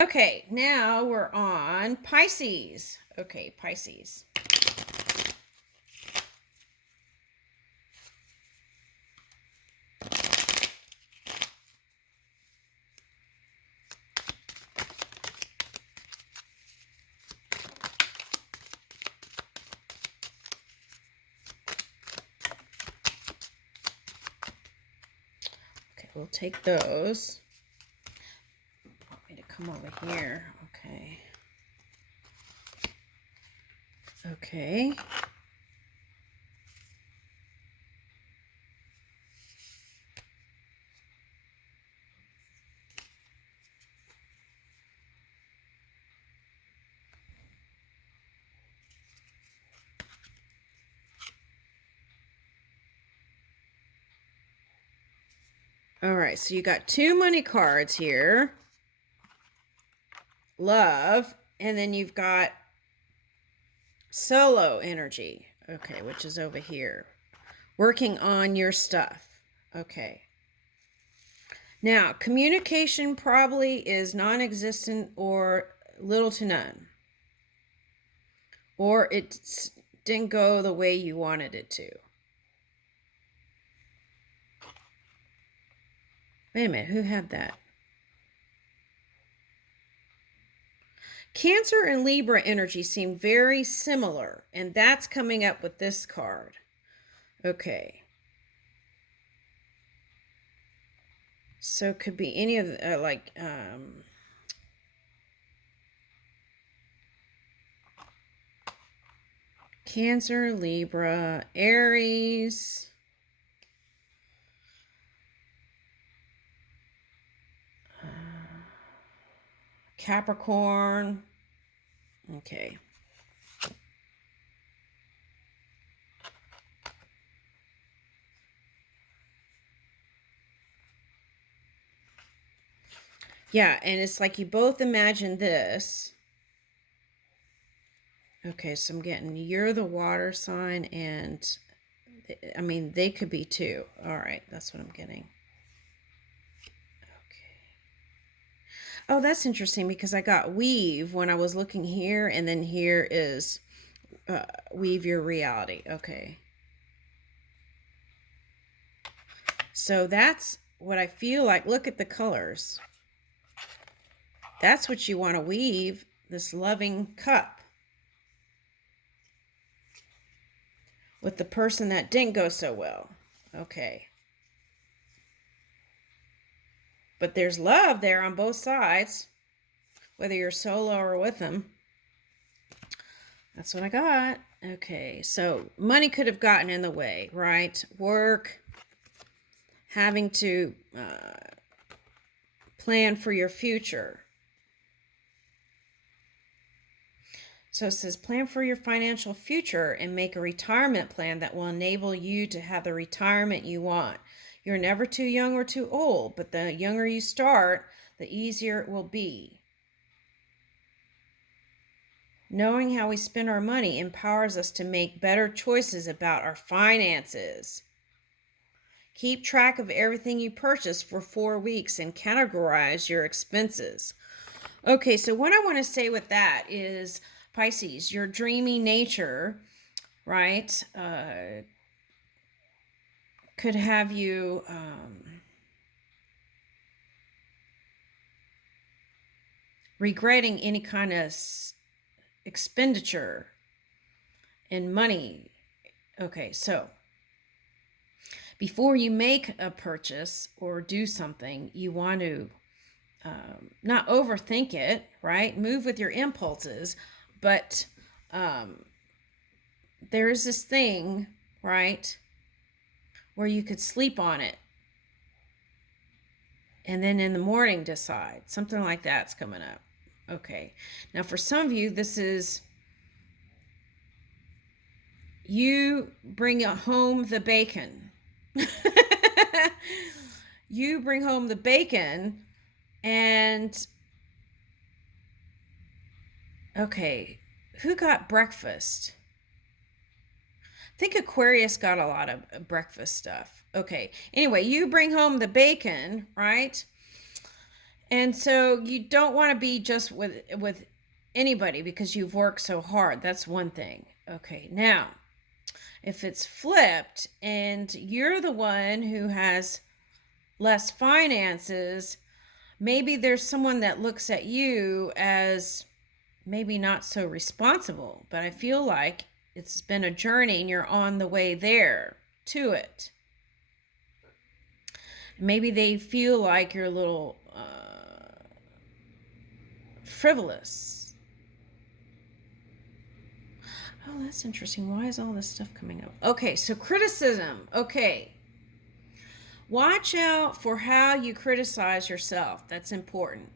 Okay, now we're on Pisces. Okay, Pisces. Okay, we'll take those. Want me to come over here? Okay. Okay. All right, so you got two money cards here. Love, and then you've got solo energy. Okay, which is over here. Working on your stuff. Okay. Now, communication probably is non-existent or little to none. Or it didn't go the way you wanted it to. Wait a minute, who had that? Cancer and Libra energy seem very similar, and that's coming up with this card. Okay. So it could be any of the, Cancer, Libra, Aries, Capricorn. Okay. Yeah, and it's like you both imagine this. Okay, so I'm getting you're the water sign, and I mean, they could be too. All right, that's what I'm getting. Oh, that's interesting because I got weave when I was looking here, and then here is weave your reality. Okay. So that's what I feel like. Look at the colors. That's what you want to weave, this loving cup with the person that didn't go so well. Okay. But there's love there on both sides, whether you're solo or with them. That's what I got. Okay, so money could have gotten in the way, right? Work, having to plan for your future. So it says plan for your financial future and make a retirement plan that will enable you to have the retirement you want. You're never too young or too old, but the younger you start, the easier it will be. Knowing how we spend our money empowers us to make better choices about our finances. Keep track of everything you purchase for 4 weeks and categorize your expenses. Okay, so what I want to say with that is, Pisces, your dreamy nature, right, could have you regretting any kind of expenditure in money. Okay, so before you make a purchase or do something, you want to not overthink it, right? Move with your impulses, but there's this thing, right, where you could sleep on it and then in the morning decide. Something like that's coming up. Okay. Now, for some of you, this is you bring home the bacon. You bring home the bacon, and okay, who got breakfast? I think Aquarius got a lot of breakfast stuff. Okay, anyway, you bring home the bacon, right? And so you don't want to be just with anybody because you've worked so hard. That's one thing. Okay, now if it's flipped and you're the one who has less finances, maybe there's someone that looks at you as maybe not so responsible, but I feel like it's been a journey and you're on the way there to it. Maybe they feel like you're a little frivolous. Oh, that's interesting. Why is all this stuff coming up? Okay, so criticism. Okay. Watch out for how you criticize yourself. That's important.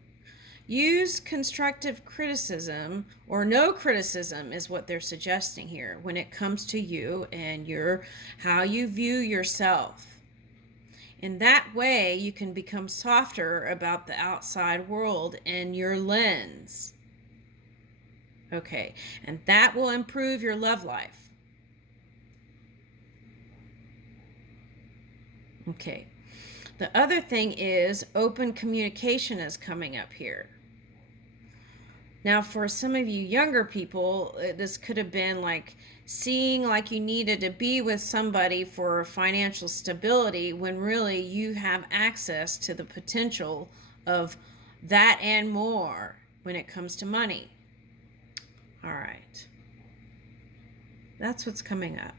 Use constructive criticism, or no criticism is what they're suggesting here when it comes to you and how you view yourself. In that way, you can become softer about the outside world and your lens. Okay, and that will improve your love life. Okay, the other thing is open communication is coming up here. Now, for some of you younger people, this could have been like seeing like you needed to be with somebody for financial stability when really you have access to the potential of that and more when it comes to money. All right. That's what's coming up.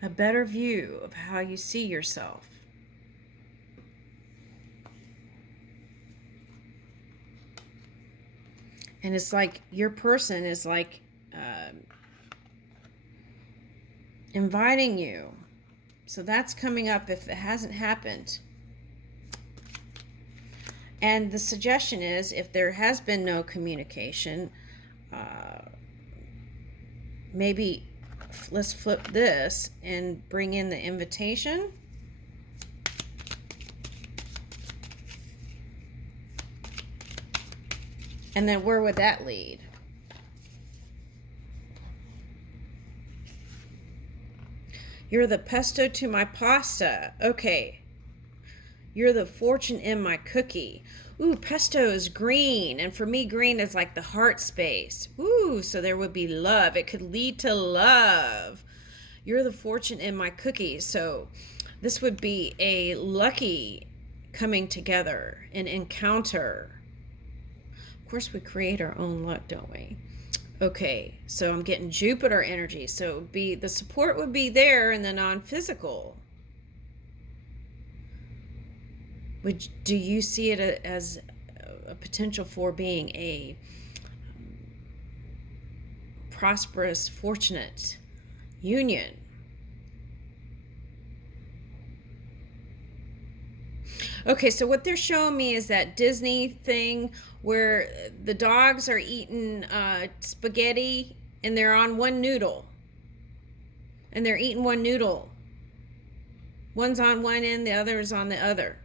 A better view of how you see yourself. And it's like your person is like inviting you. So that's coming up if it hasn't happened. And the suggestion is if there has been no communication, maybe let's flip this and bring in the invitation. And then where would that lead? You're the pesto to my pasta. Okay. You're the fortune in my cookie. Ooh, pesto is green. And for me, green is like the heart space. Ooh, so there would be love. It could lead to love. You're the fortune in my cookie. So this would be a lucky coming together, an encounter. Of course, we create our own luck, don't we? Okay, so I'm getting Jupiter energy. So the support would be there in the non-physical. Do you see it as a potential for being a prosperous, fortunate union? Okay, so what they're showing me is that Disney thing where the dogs are eating spaghetti and they're on one noodle. And they're eating one noodle. One's on one end, the other is on the other.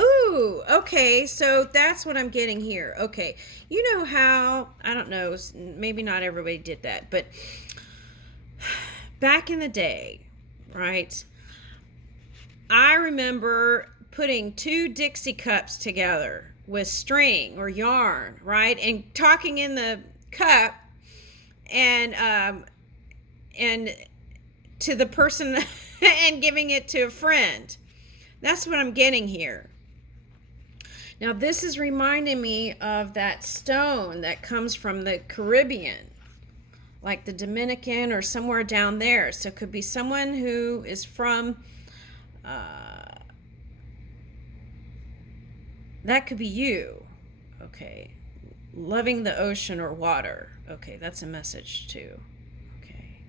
Ooh, okay, so that's what I'm getting here. Okay, you know how, I don't know, maybe not everybody did that, but back in the day, right, I remember putting 2 Dixie cups together with string or yarn, right, and talking in the cup and to the person and giving it to a friend. That's what I'm getting here. Now, this is reminding me of that stone that comes from the Caribbean, like the Dominican or somewhere down there. So it could be someone who is from, that could be you. Okay. Loving the ocean or water. Okay, that's a message too. Okay.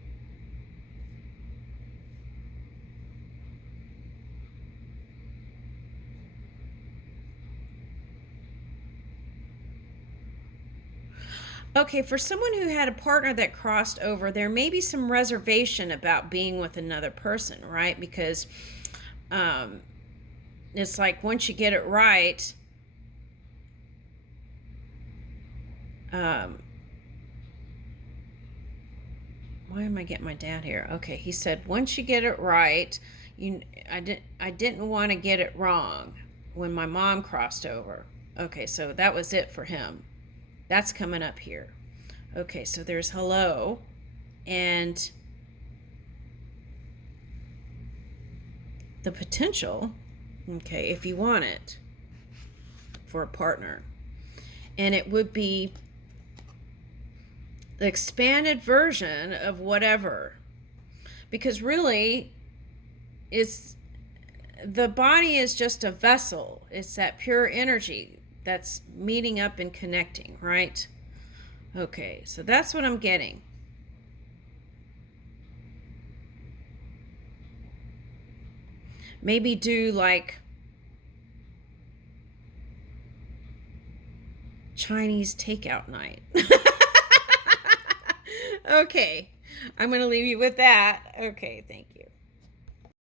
Okay, for someone who had a partner that crossed over, there may be some reservation about being with another person, right? Because it's like once you get it right, why am I getting my dad here? Okay, he said once you get it right, I didn't want to get it wrong when my mom crossed over. Okay, so that was it for him. That's coming up here. Okay, so there's hello and the potential, okay, if you want it for a partner. And it would be the expanded version of whatever. Because really, the body is just a vessel. It's that pure energy that's meeting up and connecting, right? Okay, so that's what I'm getting. Maybe do like Chinese takeout night. Okay, I'm going to leave you with that. Okay, thank you.